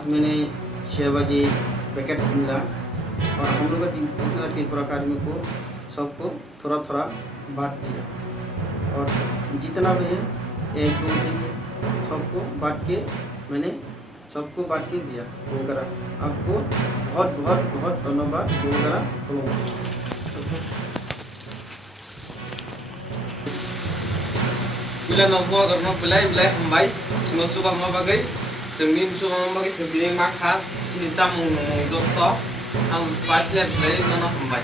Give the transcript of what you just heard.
आज मैंने 6 बजे पैकेट मिला और हम लोग को तीन प्रकार में को सबको थोड़ा थोड़ा बांट दिया और जितना भी है 1 2 3 सबको बांट के मैंने सबको बांट के दिया वगैरह। आपको बहुत बहुत बहुत धन्यवाद वगैरह। Bila nomor karena belai hambay semua suka mau bagai sengin suka mau bagai sengin makan sini camu doktor am 5 belai nono hambay